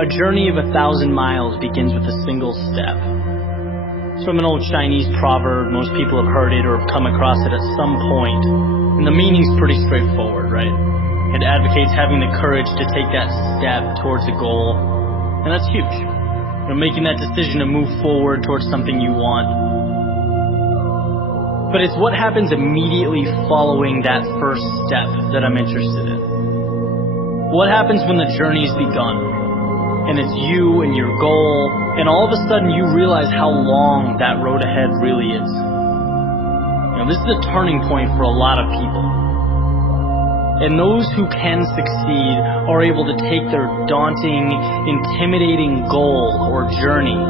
A journey of 1,000 miles begins with a single step. It's from an old Chinese proverb. Most people have heard it or have come across it at some point. And the meaning's pretty straightforward, right? It advocates having the courage to take that step towards a goal. And that's huge. Making that decision to move forward towards something you want. But it's what happens immediately following that first step that I'm interested in. What happens when the journey's begun? And it's you and your goal, and all of a sudden you realize how long that road ahead really is. This is a turning point for a lot of people. And those who can succeed are able to take their daunting, intimidating goal or journey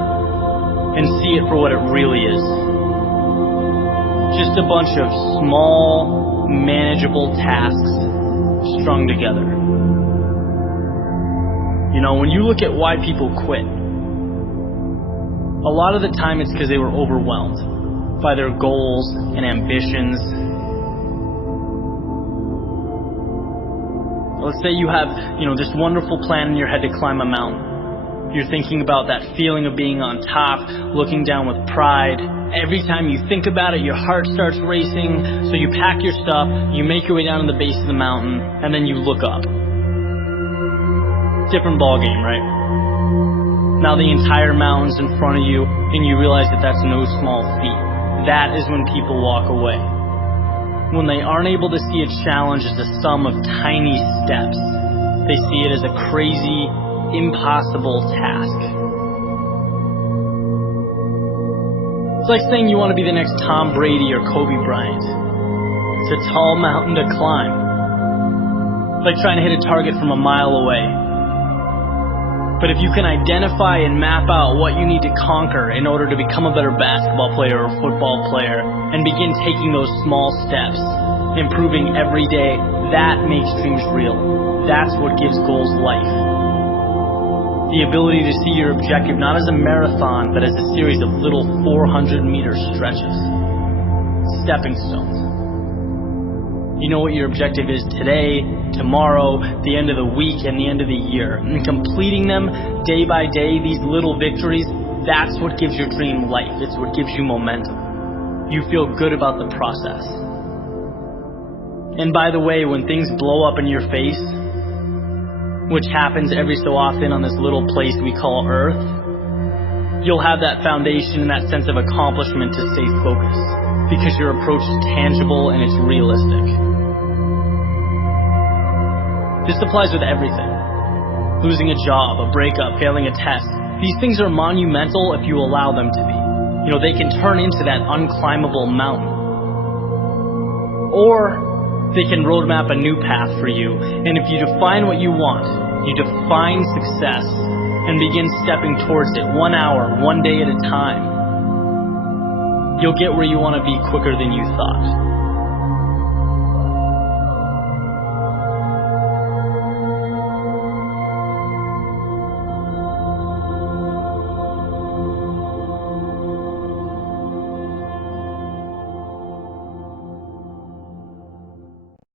and see it for what it really is. Just a bunch of small, manageable tasks strung together. When you look at why people quit, a lot of the time it's because they were overwhelmed by their goals and ambitions. Let's say you have, this wonderful plan in your head to climb a mountain. You're thinking about that feeling of being on top, looking down with pride. Every time you think about it, your heart starts racing. So you pack your stuff, you make your way down to the base of the mountain, and then you look up. Different ball game, right? Now the entire mountain's in front of you, and you realize that that's no small feat. That is when people walk away. When they aren't able to see a challenge as a sum of tiny steps, they see it as a crazy, impossible task. It's like saying you want to be the next Tom Brady or Kobe Bryant. It's a tall mountain to climb. It's like trying to hit a target from a mile away. But if you can identify and map out what you need to conquer in order to become a better basketball player or football player and begin taking those small steps, improving every day, that makes dreams real. That's what gives goals life. The ability to see your objective not as a marathon, but as a series of little 400-meter stretches. Stepping stones. You know what your objective is today, tomorrow, the end of the week, and the end of the year. And completing them day by day, these little victories, that's what gives your dream life. It's what gives you momentum. You feel good about the process. And by the way, when things blow up in your face, which happens every so often on this little place we call Earth, you'll have that foundation and that sense of accomplishment to stay focused, because your approach is tangible and it's realistic. This applies with everything. Losing a job, a breakup, failing a test. These things are monumental if you allow them to be. They can turn into that unclimbable mountain. Or they can roadmap a new path for you. And if you define what you want, you define success and begin stepping towards it 1 hour, 1 day at a time, you'll get where you want to be quicker than you thought.